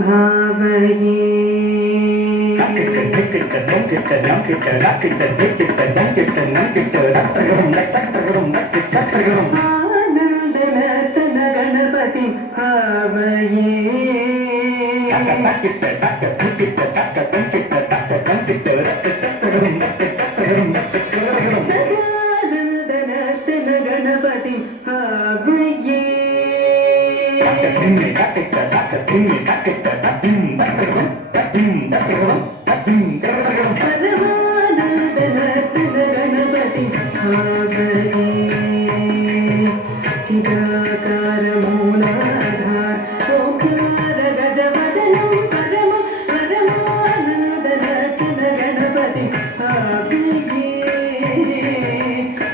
भावये आनन्दनर्तन गणपति भावये गणपति भावये गणपति भावये चिदाकार मूलाधार ओंकार गजवदनं परमं परमानन्दनर्तन गणपति भावये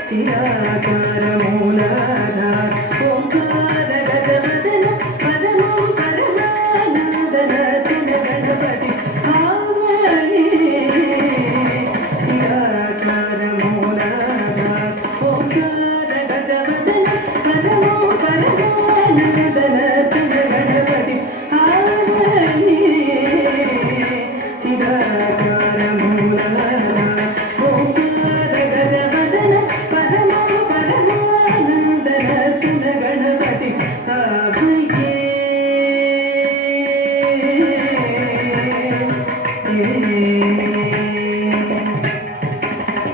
चिदाकार मूलाधार ओंकार गजवदनं परमं परमानन्दनर्तन गणपति भावये चिदाकार मूलाधार ओंकार गजवदनं परमं परमानन्दनर्तन गणपति भावये चिदाकार मूलाधार ओंकार गजवदनं परमं परमानन्दनर्तन गणपति भावये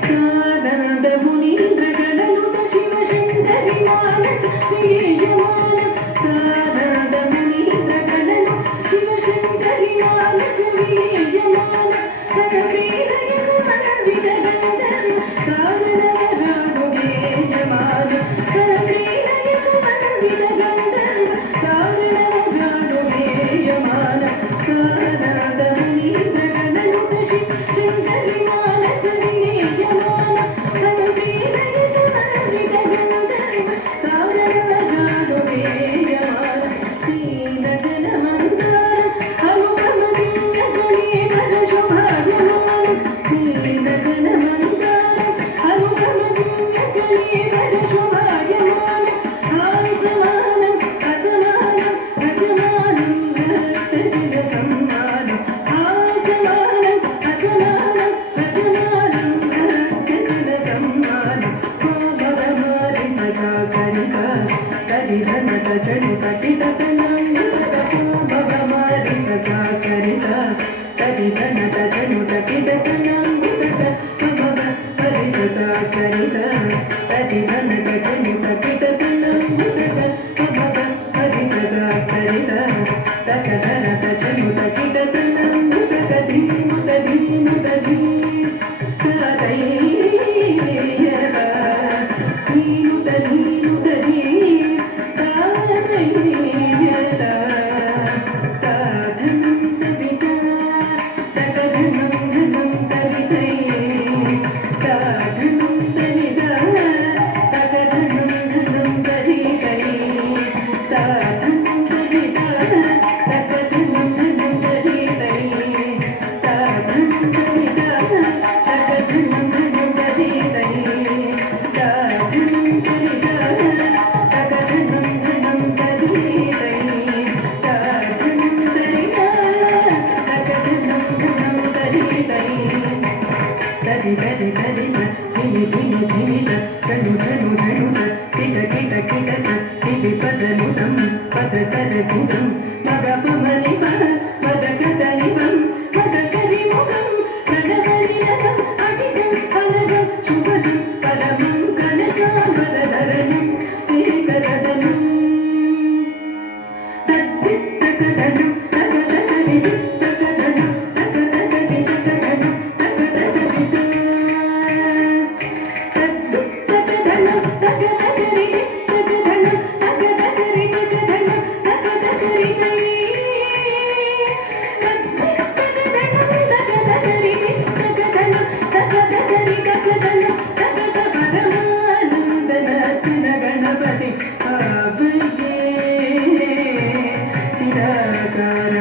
सानन्द मुनीन्द्र गणनुत शिव शङ्करि मानस वीर्यमान सानन्द मुनीन्द्र गणनुत शिव शङ्करि मानस वीर्यमान सरवीरय सुमन विजगन्दन सागरवराडु गेयमान सरवीरय सुमन विजगन्दन सागरवराडु गेयमान सानन्द मुनीन्द्र गणनुत शिव शङ्करि मानस वीर्यमान सरवीरय सुमन विजगन्दन सागरवराडु गेयमान नीलजनमन्दारं अनुपमदिव्यगणेन्द्र शुभायमानं नीलजनमन्दारं अनुपमदिव्यगणेन्द्र शुभायमानं आसमानं असमानं अजमानं भक्तजनसम्मानं आसमानं असमानं अजमानं भक्तजनसम्मानं भवमारि सदा सरिता सरिधनत चणुकटिततनं भवमारि सदा सरिता सरिधनत चणुकटिततनं भवमारि सदा सरिता सरिधनत चणुकटिततनं भवमारि सदा सरिता सरिधनत चणुकटिततनं धीमुत धीमुत धीमुत धीमुत धीमुत పదసరసిజం మగపమనిప మదకదనిపం మదకరిముఖం ప్రణవనిరతం అజితం ఫలదం శుభదం పరమం కనకాంబరధరణం ఏకరదనం తద్దిత్తకదనం తగదగదిత్తకదనం తగదగదిత్తకదనం తగదగదిత్త తద్దిత్తకదనం తగదగదిత్తకదనం గణపతి భావये చిరాకార